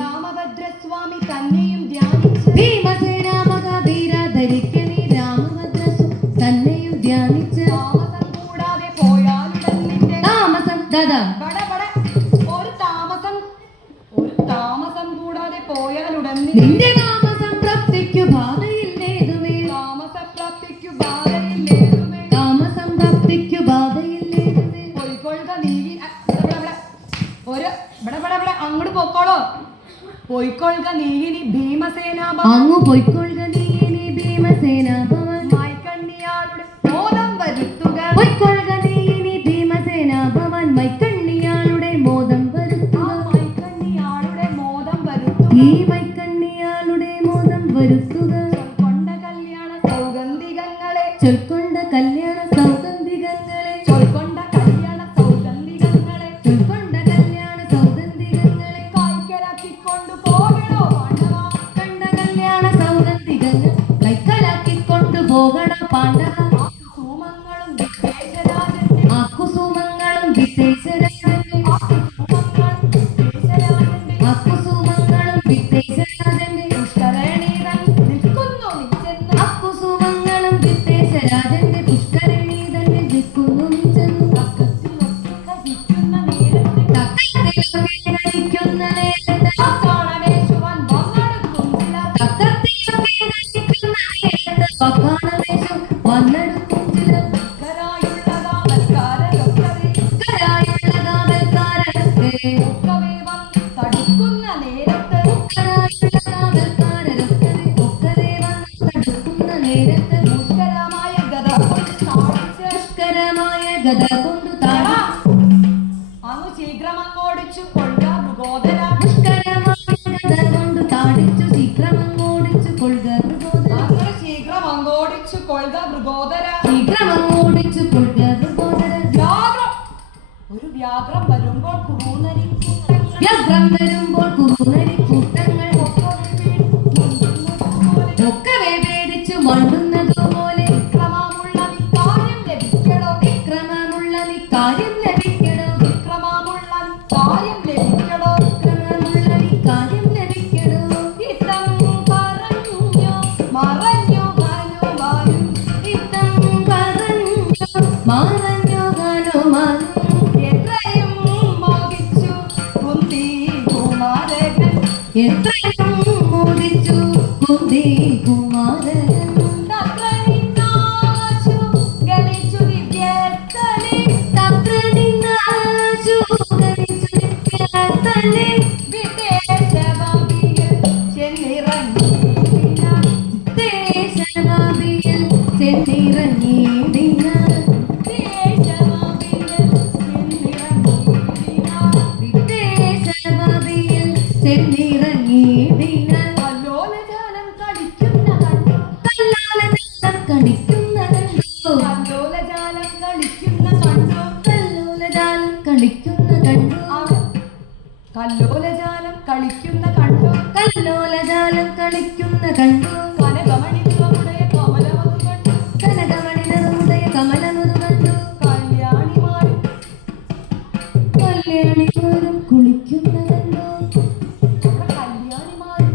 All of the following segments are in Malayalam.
രാമഭദ്രസ്വാമി തന്നെയും ധ്യാനിച്ചു ഭീമസേന മഹാവീരാധരിക്കണി രാമഭദ്രസ്വാമി തന്നെയും ധ്യാനിച്ച് താമസം കൂടാതെ പോയാലുടൻ നിന്റെ താമസം ഒരു താമസം കൂടാതെ പോയാലുടൻ നിന്റെ താമസം പ്രാപ്തിക്കു ബാധയില്ലേതുമേ താമസം പ്രാപ്തിക്കു ബാധയില്ലേതുമേ താമസം പ്രാപ്തിക്കു ബാധയില്ലേതുമേ പൊയ്ക്കൊള്ളുക നീ ഒരു അങ്ങോട്ട് പൊക്കോളോ പൊയ്ക്കൊള്ളുക നീയിനി ഭീമസേനാഭവൻ അങ്ങ് പൊയ്ക്കൊള്ളുക നീയിനി ഭീമസേനാഭവൻ മൈക്കണ്ണിയാളുടെ മോദം വരുത്തുക പൊയ്ക്കൊള്ളുക നീയിനി ഭീമസേനാഭവൻ മൈക്കണ്ണിയാളുടെ മോദം വരുത്തുക മൈക്കണ്ണിയാളുടെ മോദം വരുത്തുക ഈ മൈക്കണ്ണിയാളുടെ മോദം വരുത്തുക ചൊൽക്കൊണ്ട കല്യാണ സൗഗന്ധികങ്ങളെ ചൊൽക്കൊണ്ട കല്യാണ സൗഗന്ധികങ്ങളെ ചൊൽക്കൊണ്ട കല്യാണ സൗഗന്ധികങ്ങളെ ചൊൽക്കൊണ്ട കല്യാണ സൗഗന്ധികങ്ങളെ കൈക്കലാക്കിക്കൊണ്ടു പോകണോ പാണ്ഡവ കണ്ട കല്യാണ സൗഗന്ധികങ്ങൾ കൈക്കലാക്കിക്കൊണ്ടു പോകണ പാണ്ഡവ കുസുമങ്ങളും വിദേശരാജന്റെ അക്കുസുമങ്ങളും വിദേശരാജന്റെ പുഷ്കരണീതൻ നിൽക്കുന്നു നിൽക്കുന്നു അക്കുസുമങ്ങളും വിദേശരാജന്റെ പുഷ്കരണീതന്റെ നിൽക്കുന്നു നിൽക്കുന്നു തക്കത്തിലൊക്കെ കഴിക്കുന്ന നേരത്ത് പക്കാണവേശുവൻ വന്നെടുക്കും ചിലർ തക്കത്തിലൊക്കെ കഴിക്കുന്ന നേരത്ത് പക്കാണവേശു വന്നെടുക്കും ചിലർ അങ്ങ് ശീഘ്രം അങ്ങോടിച്ചു കൊള്ളുക മൃഗോദര കൊണ്ട് താടിച്ചു ശീഘ്രം അങ്ങോടിച്ചു കൊള്ളുക മൃഗോദര ശീഘ്രം അങ്ങോടിച്ചു കൊള്ളുക മൃഗോദര ശീഘ്രം അങ്ങോടിച്ചു കൊള്ളുക മൃഗോദര വ്യാഘ്രം ഒരു വ്യാഘ്രം വരുമ്പോൾ കുറുനരി വ്യാഘ്രം വരുമ്പോൾ കുറുനരി കൂട്ടങ്ങൾ ഒക്കവേ പേടിച്ചു മണ്ണുന്നതുപോലെ വിക്രമമുള്ള നിക്കാര്യം ലഭിക്കണോ വിക്രമമുള്ള നിക്കാര്യം ലഭിക്കണോ വിക്രമമുള്ള നിക്കാര്യം ലഭിക്കണോ വിക്രമമുള്ള നിക്കാര്യം ലഭിക്കണോ ഇത്തം പറഞ്ഞു മറഞ്ഞു ഹനുമാനും ഇത്തം പറഞ്ഞു മറഞ്ഞു ഹനുമാനും എത്രയും മോഹിച്ചു കുന്തി കുമാരകൻ എത്രയും മോഹിച്ചു കുന്തി കുമാരകൻ ഗമിച്ചു ദിവ്യ തന്നെ വിദേശവാപിയിൽ ചെന്നിറങ്ങിയിടിന വിദേശവാപിയിൽ ചെന്നിറങ്ങിയിടിന വിദേശവാപിയിൽ ചെന്നിറങ്ങിയിടിന കല്ലോലജാലം കളിക്കുന്ന കണ്ടു കല്ലോലജാലം കളിക്കുന്ന കണ്ടു കല്ലോലജാലം കളിക്കുന്ന കണ്ടു കല്ലോലജാലം കളിക്കുന്ന കണ്ടു കല്ലോലജാലം കളിക്കുന്ന കണ്ടു കല്ലോലജാലം കളിക്കുന്ന കണ്ടു കനകമണികളുടെ കമലമതു കണ്ടു കനകമണികളുടെ കമലമതു കണ്ടു കല്യാണിമാരും കല്യാണിമാരും കുളിക്കുന്ന കണ്ടു കല്യാണിമാരും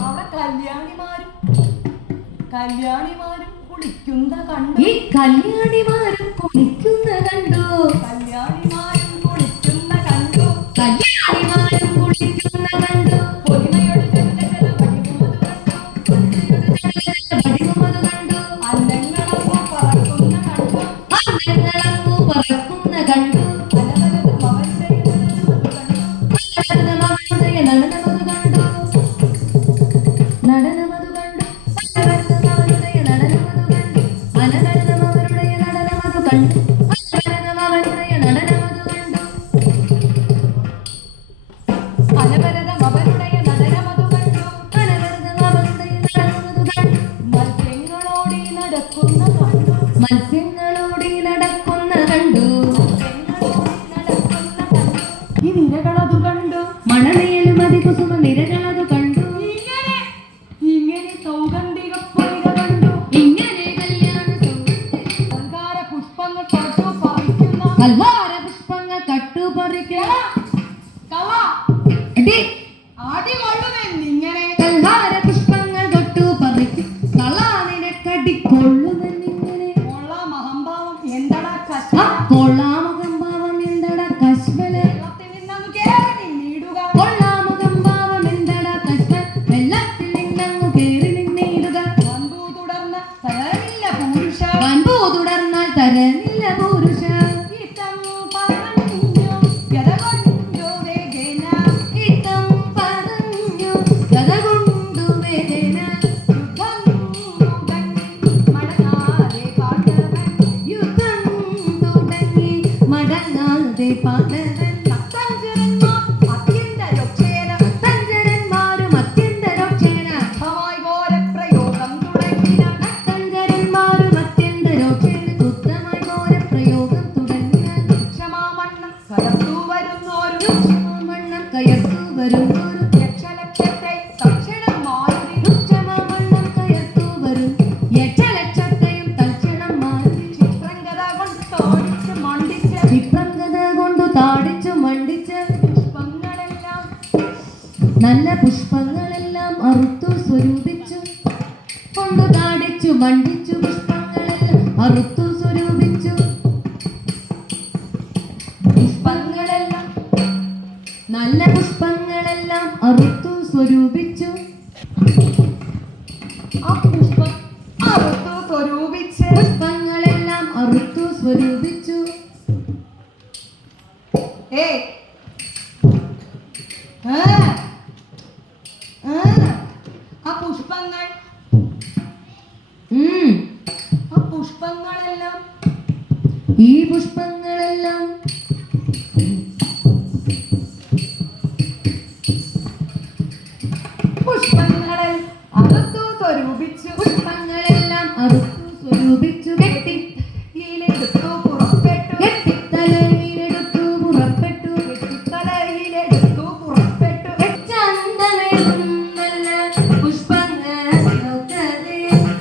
അവിടെ കല്യാണിമാരും കുളിക്കുന്ന കണ്ടു ഈ കല്യാണിമാരും കുളിക്കുന്ന കണ്ടു കല്യാണിമാരും കുളിക്കുന്ന കണ്ടു കല്യാണിമാരും കുളിക്കുന്ന കണ്ടു പൊലിമയോട് വടിവുമത് കണ്ടു അന്നങ്ങളങ്ങു പറക്കുന്ന കണ്ടു അന്നങ്ങളങ്ങു പറക്കുന്ന കണ്ടു അവരുടെ നടനമത് കണ്ടു നടനമത് കണ്ടു മത്സ്യങ്ങളോടി നടക്കുന്ന കണ്ടു ഈ നിരകളതു കണ്ടു മണമേലും അതികുസുമ നിരകളതു കണ്ടു ഇങ്ങനെ സൗഗന്ധിക പൊലിക കണ്ടു ഇങ്ങനെ കല്യാണ അലങ്കാര പുഷ്പങ്ങൾ കട്ടുപറിക്കുന്ന അലങ്കാര പുഷ്പങ്ങൾ കട്ടുപറിക്കുന്ന ആടി കൊള്ളുമെന്നിങ്ങനെ അലങ്കാര പുഷ്പങ്ങൾ കട്ടുപറിക്കും കളാനിനക്കടി കൊള്ളുമെന്നിങ്ങനെ കൊള്ളാമഹംഭാവം എന്തടാ കശ്മല കൊള്ളാമഹംഭാവം എന്തടാ കശ്മല വെള്ളത്തിൽ നിന്നങ്ങു കേറി നിന്നിടുക കൊള്ളാമഹംഭാവം എന്തടാ കശ്മല വെള്ളത്തിൽ നിന്നങ്ങു കേറി നിന്നിടുക വൻപൂ തുടർന്ന് തരമില്ല പുരുഷ വൻപൂ തുടർന്നാൽ തരമില്ല പുരുഷ ഇത്തം പറഞ്ഞു ഗതകൊണ്ടു വേഗേന ഇത്തം പറഞ്ഞു ഗതകൊണ്ടു വേഗേന യുദ്ധം തുടങ്ങി മടങ്ങാതെ പാണ്ഡവൻ ഭക്തഞ്ചരന്മാരും അത്യന്തരോക്ഷേന പ്രയോഗം തുടങ്ങിന ഭക്തഞ്ചരന്മാരും അത്യന്തരോക്ഷേന കൃത്യമായി ഘോരപ്രയോഗം തുടങ്ങിന ക്ഷമാമണ്ണം കയർത്തു വരുന്നോരു ക്ഷമാമണ്ണം കയർത്തു വരുന്നോരു ലക്ഷലക്ഷത്തെ തക്ഷണം മാറി ക്ഷമാമണ്ണം കയർത്തു വരും യക്ഷലക്ഷത്തെയും തക്ഷണം മാറി ക്ഷിപ്രങ്കത കൊണ്ട് താടിച്ചു മണ്ടിച്ച് ക്ഷിപ്രങ്കത കൊണ്ട് താടിച്ചു മണ്ടിച്ച് പുഷ്പങ്ങളെല്ലാം നല്ല പുഷ്പങ്ങളെല്ലാം അറുത്തു സ്വരൂപിച്ചു കൊണ്ടു താടിച്ചു മണ്ടിച്ചു പുഷ്പങ്ങളെല്ലാം അറുത്തു സ്വരൂപിച്ചു പുഷ്പങ്ങളെല്ലാം നല്ല പുഷ്പങ്ങളെല്ലാം അറുത്തു സ്വരൂപിച്ചു ആ പുഷ്പം അറുത്തു സ്വരൂപിച്ച് പുഷ്പങ്ങളെല്ലാം അറുത്തു സ്വരൂപിച്ചു ആ പുഷ്പങ്ങൾ ആ പുഷ്പങ്ങളെല്ലാം ഈ പുഷ്പങ്ങളെല്ലാം പുഷ്പങ്ങളിൽ അറുത്തു സ്വരൂപിച്ചു പുഷ്പങ്ങളെല്ലാം അറുത്തു സ്വരൂപിച്ചു കെട്ടിത്തലയിലെടുത്തു പുറപ്പെട്ടു കെട്ടിത്തലയിലെടുത്തു പുറപ്പെട്ടു കെട്ടിത്തലയിലെടുത്തു പുറപ്പെട്ടു ചന്തമേറും നല്ല പുഷ്പങ്ങളൊക്കെ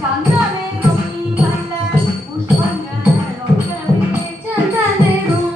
ചന്തമേറും നല്ല പുഷ്പങ്ങളൊക്കെ ചന്തമേറും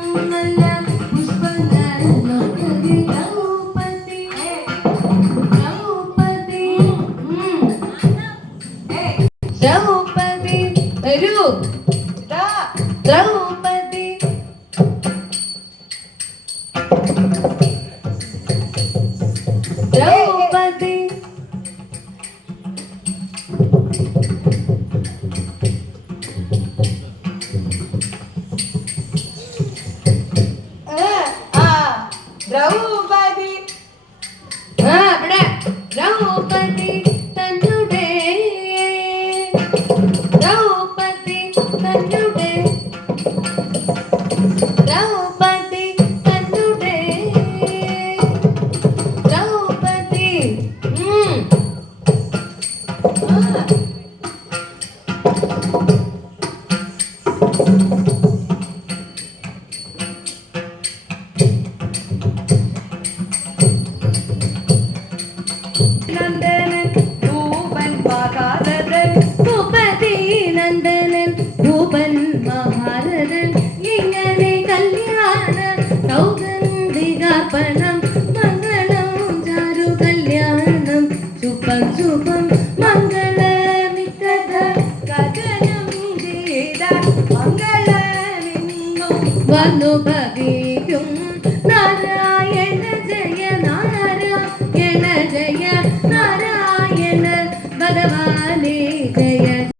നന്ദനൻ ഭൂപൻ മഹാരഥൻ ഭൂപതി നന്ദനൻ ഭൂപൻ മഹാരഥൻ ഇങ്ങനെ കല്യാണ സൗഗന്ധികാർപ്പണം മംഗളം ചാരു കല്യാണം ശുഭം ശുഭം മംഗളമിക്കഥ കഥനം ചെയ്ത മംഗളമെങ്ങും വന്നു ഭവിക്കും